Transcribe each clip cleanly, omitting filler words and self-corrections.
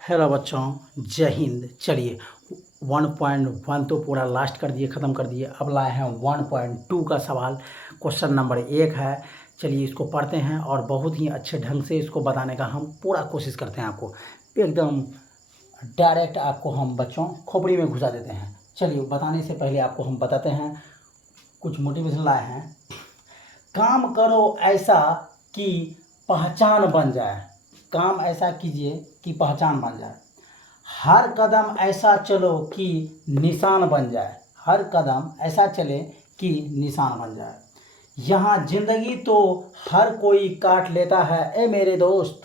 Hello बच्चों, जय हिंद। चलिए 1.1 तो पूरा लास्ट कर दिए, ख़त्म कर दिए। अब लाए हैं 1.2 का सवाल। क्वेश्चन नंबर 1 है। चलिए इसको पढ़ते हैं और बहुत ही अच्छे ढंग से इसको बताने का हम पूरा कोशिश करते हैं। आपको एकदम डायरेक्ट आपको हम बच्चों खोपड़ी में घुसा देते हैं। चलिए बताने से पहले आपको हम बताते हैं, कुछ मोटिवेशन लाए हैं। काम करो ऐसा कि पहचान बन जाए। काम ऐसा कीजिए कि पहचान बन जाए। हर कदम ऐसा चलो कि निशान बन जाए। हर कदम ऐसा चले कि निशान बन जाए। यहाँ जिंदगी तो हर कोई काट लेता है, ए मेरे दोस्त।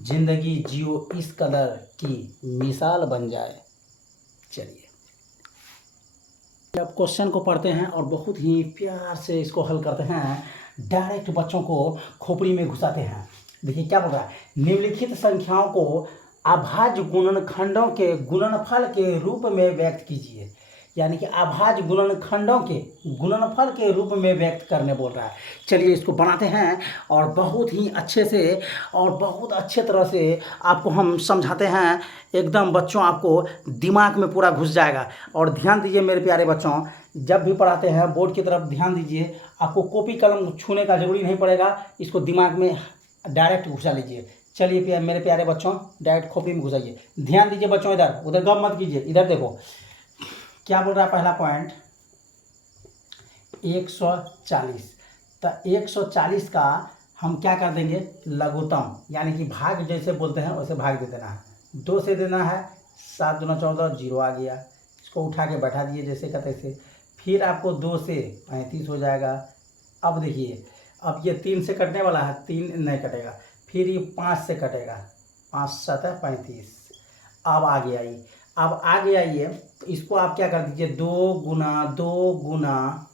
जिंदगी जियो इस कदर कि मिसाल बन जाए। चलिए अब क्वेश्चन को पढ़ते हैं और बहुत ही प्यार से इसको हल करते हैं। डायरेक्ट बच्चों को खोपड़ी में घुसाते हैं। देखिए क्या बोल रहा है। निम्नलिखित संख्याओं को अभाज्य गुणनखंडों के गुणनफल के रूप में व्यक्त कीजिए। यानी कि अभाज्य गुणनखंडों के गुणनफल के रूप में व्यक्त करने बोल रहा है। चलिए इसको बनाते हैं और बहुत ही अच्छे से और बहुत अच्छे तरह से आपको हम समझाते हैं। एकदम बच्चों आपको दिमाग में पूरा घुस जाएगा। और ध्यान दीजिए मेरे प्यारे बच्चों, जब भी पढ़ाते हैं बोर्ड की तरफ ध्यान दीजिए। आपको कॉपी कलम छूने का जरूरी नहीं पड़ेगा, इसको दिमाग में डायरेक्ट घुसा लीजिए। चलिए मेरे प्यारे बच्चों, डायरेक्ट खोपड़ी में घुसाइए। ध्यान दीजिए बच्चों, इधर उधर गप मत कीजिए। इधर देखो क्या बोल रहा है। पहला पॉइंट 140। तो 140 का हम क्या कर देंगे, लघुत्तम यानी कि भाग जैसे बोलते हैं वैसे भाग दे देना है। 2 से देना है। 7 दूना 14, 0 आ गया। इसको उठा के बैठा दिए जैसे का तैसे। फिर आपको 2 से 35 हो जाएगा। अब देखिए, अब ये 3 से कटने वाला है, 3 नहीं कटेगा। फिर ये 5 से कटेगा, 5 7 35। अब आ गया ये, अब आ गया ये। तो इसको आप क्या कर दीजिए, 2 गुना 2 गुना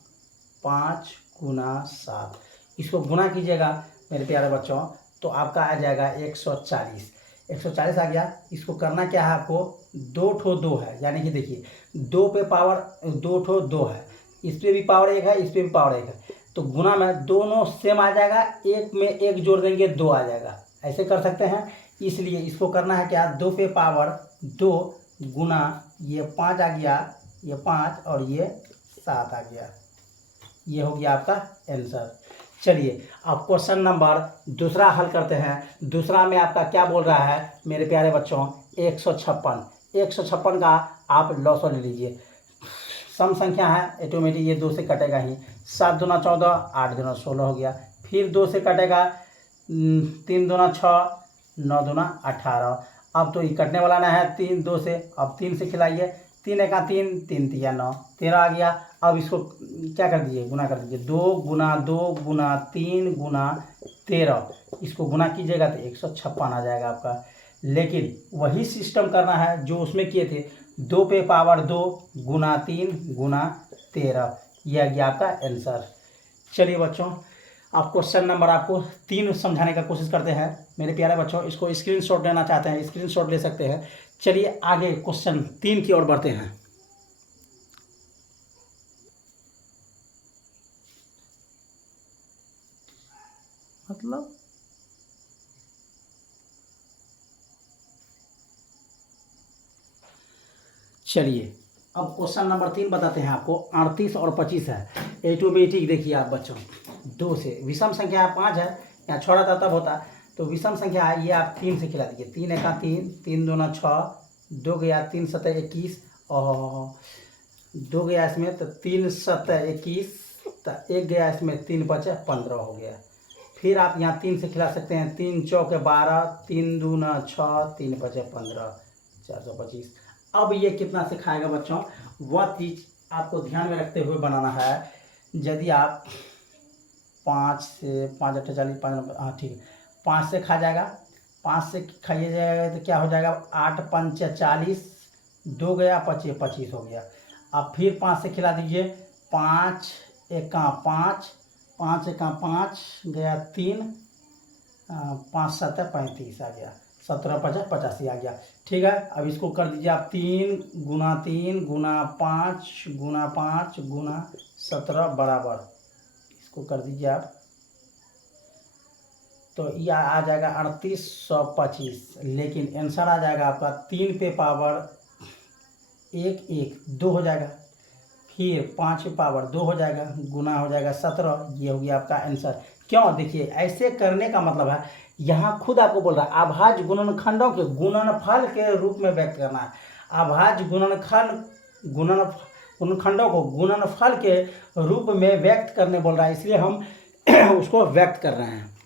5 गुना 7। इसको गुना कीजिएगा मेरे प्यारे बच्चों, तो आपका आ जाएगा 140। 140 आ गया। इसको करना क्या है आपको, 2 ठो 2 है, यानी कि देखिए 2 पे पावर 2 ठो 2 है, इस पर भी पावर 1 है, इस पर भी पावर 1 है। तो गुना में दोनों सेम आ जाएगा, एक में एक जोड़ देंगे 2 आ जाएगा। ऐसे कर सकते हैं। इसलिए इसको करना है क्या, 2 पे पावर 2 गुना ये 5 आ गया, ये 5 और ये 7 आ गया। ये हो गया आपका आंसर। चलिए अब क्वेश्चन नंबर दूसरा हल करते हैं। दूसरा में आपका क्या बोल रहा है मेरे प्यारे बच्चों, 156। 156 का आप लॉसो ले लीजिए। सम संख्या है, ऑटोमेटिक ये 2 से कटेगा ही। 7 दूना 14, 8 दूना 16 हो गया। फिर 2 से कटेगा, 3 दूना 6, 9 दूना 18। अब तो ये कटने वाला ना है 3 2 से। अब 3 से खिलाइए, 3 एका 3, 3 तिया 9, 13 आ गया। अब इसको क्या कर दीजिए, गुना कर दीजिए। 2 गुना 2 गुना 3 गुना 13। इसको गुना कीजिएगा तो 156 आ जाएगा आपका। लेकिन वही सिस्टम करना है जो उसमें किए थे, 2 पे पावर 2 गुना 3 गुना 13। यह गया आपका आंसर। चलिए बच्चों, आप क्वेश्चन नंबर आपको 3 समझाने का कोशिश करते हैं मेरे प्यारे बच्चों। इसको स्क्रीनशॉट लेना चाहते हैं, स्क्रीनशॉट ले सकते हैं। चलिए आगे क्वेश्चन 3 की ओर बढ़ते हैं। मतलब चलिए अब क्वेश्चन नंबर 3 बताते हैं आपको। 38 और 25 है। ऑटोमेटिक देखिए आप बच्चों, 2 से विषम संख्या 5 है, यहाँ छोड़ा था तब होता। तो विषम संख्या है, ये आप 3 से खिला दीजिए। 3 एका 3, 3 दूना 6, 2 गया 3 7 21 और 2 गया इसमें, तो 3 7 21, तो 1 गया इसमें, 3 5 15 हो गया। फिर आप यहाँ 3 से खिला सकते हैं। 3 चौके 12, 3 दूना 6, 3 5 15, 425। अब ये कितना से खाएगा बच्चों, वह चीज़ आपको ध्यान में रखते हुए बनाना है। यदि आप 5 से 5 8 40 5, हाँ ठीक है, 5 से खा जाएगा। 5 से खाइए जाएगा तो क्या हो जाएगा, 8 5 40, 2 गया 25 25 हो गया। अब फिर 5 से खिला दीजिए। 5 एका 5, 5 एका 5 गया 3, 5 7 35 आ गया। 17 5 85 आ गया। ठीक है, अब इसको कर दीजिए आप 3 गुना 3 गुना 5 गुना 5 गुना 17 बराबर, इसको कर दीजिए आप तो यह आ जाएगा 3825, लेकिन आंसर आ जाएगा आपका 3 पे पावर 2 हो जाएगा, फिर 5 पे पावर 2 हो जाएगा, गुना हो जाएगा 17, ये हो गया आपका आंसर। क्यों? देखिए ऐसे करने का मतलब है यहाँ खुद आपको बोल रहा है अभाज्य गुणनखंडों के गुणनफल के रूप में व्यक्त करना है। अभाज्य गुणनखंडों को गुणनफल के रूप में व्यक्त करने बोल रहा है, इसलिए हम उसको व्यक्त कर रहे हैं।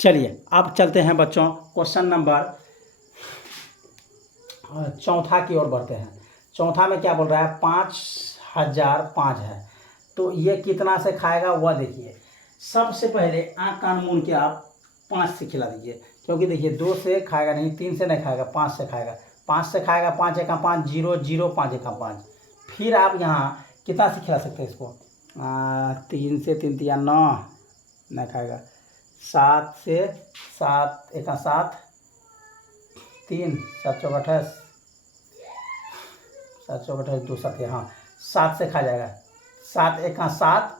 चलिए अब चलते हैं बच्चों क्वेश्चन नंबर चौथा की ओर बढ़ते हैं। चौथा में क्या बोल रहा है? 5005 है, तो ये कितना से खाएगा वह देखिए। सबसे पहले आँख कान मूंद के आप 5 से खिला दीजिए, क्योंकि देखिए 2 से खाएगा नहीं, 3 से नहीं खाएगा, 5 से खाएगा। 5 से खाएगा, 5 एका 5 0 0, 5 एका 5। फिर आप यहाँ कितना से खिला सकते हैं इसको? 3 से 3 तिया 9, नहीं खाएगा। 7 से 7 एका 7, 3 7 चौक 28, 7 चौक 28 2 7, हाँ 7 से खा जाएगा। 7 एका 7,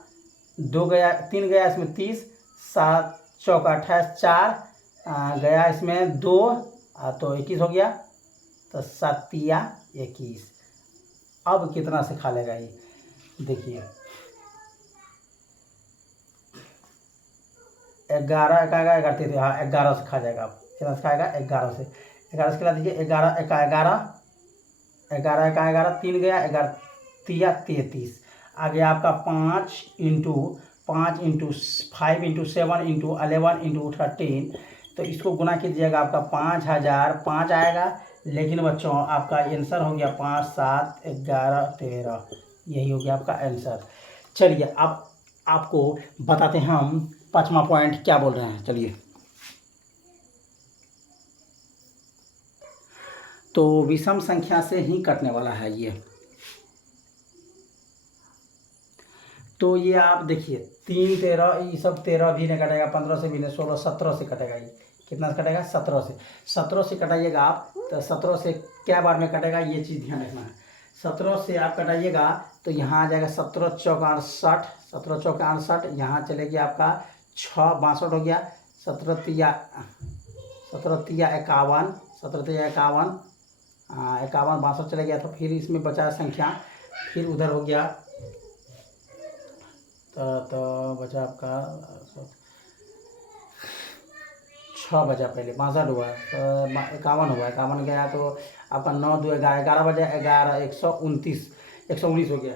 2 गया 3 गया इसमें 30, 7 चौक 28 4 गया इसमें 2, तो 21 हो गया, तो 7 तिया 21। अब कितना से खा लेगा ये देखिए? 11 का 11 थे, हाँ 11 से खा जाएगा। आप कितना से खाएगा? 11 से। 11 से खिला दीजिए। 11 एका 11, 11 एका 11, 3 गया 11 तिया 33। आ गया आपका 5 into 5 into 5 into 7 into 11 into 13, तो इसको गुना कीजिएगा, आपका 5005 आएगा। लेकिन बच्चों आपका आंसर हो गया 5 7 11 13, यही हो गया आपका आंसर। चलिए अब आपको बताते हैं हम 5वां पॉइंट क्या बोल रहे हैं। चलिए, तो विषम संख्या से ही कटने वाला है ये। तो ये आप देखिए 3 13, ये सब 13 भी नहीं कटेगा, 15 से भी नहीं, 16 17 से कटेगा। ये कितना से कटेगा? 17 से। 17 से कटाइएगा आप, तो 17 से क्या बार में कटेगा ये चीज़ ध्यान रखना है। 17 से आप कटाइएगा तो यहाँ आ जाएगा 17 चौक 68, 17 चौक 68, यहाँ चलेगी आपका 6 62 हो गया। 17 तिया 51, 17 तिया 51, 51 62 चले गया। तो फिर इसमें बचा संख्या, फिर उधर हो गया, तो बचा आपका 6 बचा, पहले 62 हुआ, तो 51 हुआ, 51 गया तो आपका 9 2 11, 11 बजा 11, 129 119 हो गया।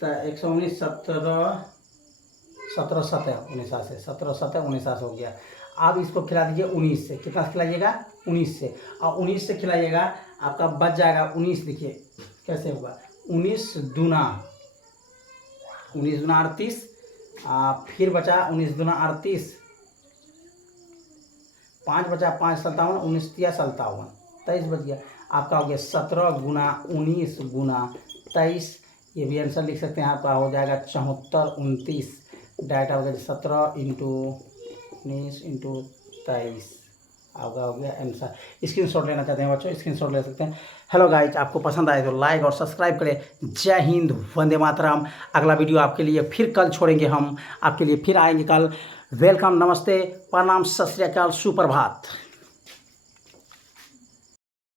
तो 119 17 17 7 19 से 17 7 19 हो गया। आप इसको खिला दीजिए 19 से। कितना खिलाइएगा? 19 से। और 19 से खिलाइएगा, आपका बच जाएगा 19। देखिए कैसे होगा? 19 दूना 38, फिर बचा 19 दूना 38, 5 बचा 5 57, 19 तिया 57, 23 बच गया। आपका हो गया 17 गुना 19 गुना 23। ये भी आंसर लिख सकते हैं, आपका हो जाएगा 74 29। डाटा हो गया 17 इंटू 19 इंटू 23, आपका हो गया आंसर। स्क्रीनशॉट लेना चाहते हैं बच्चों, स्क्रीनशॉट ले सकते हैं। हेलो गाइज, आपको पसंद आए तो लाइक और सब्सक्राइब करें। जय हिंद, वंदे मातरम। अगला वीडियो आपके लिए फिर कल छोड़ेंगे, हम आपके लिए फिर आएंगे कल। वेलकम, नमस्ते, प्रणाम, सत श्री अकाल, सुप्रभात।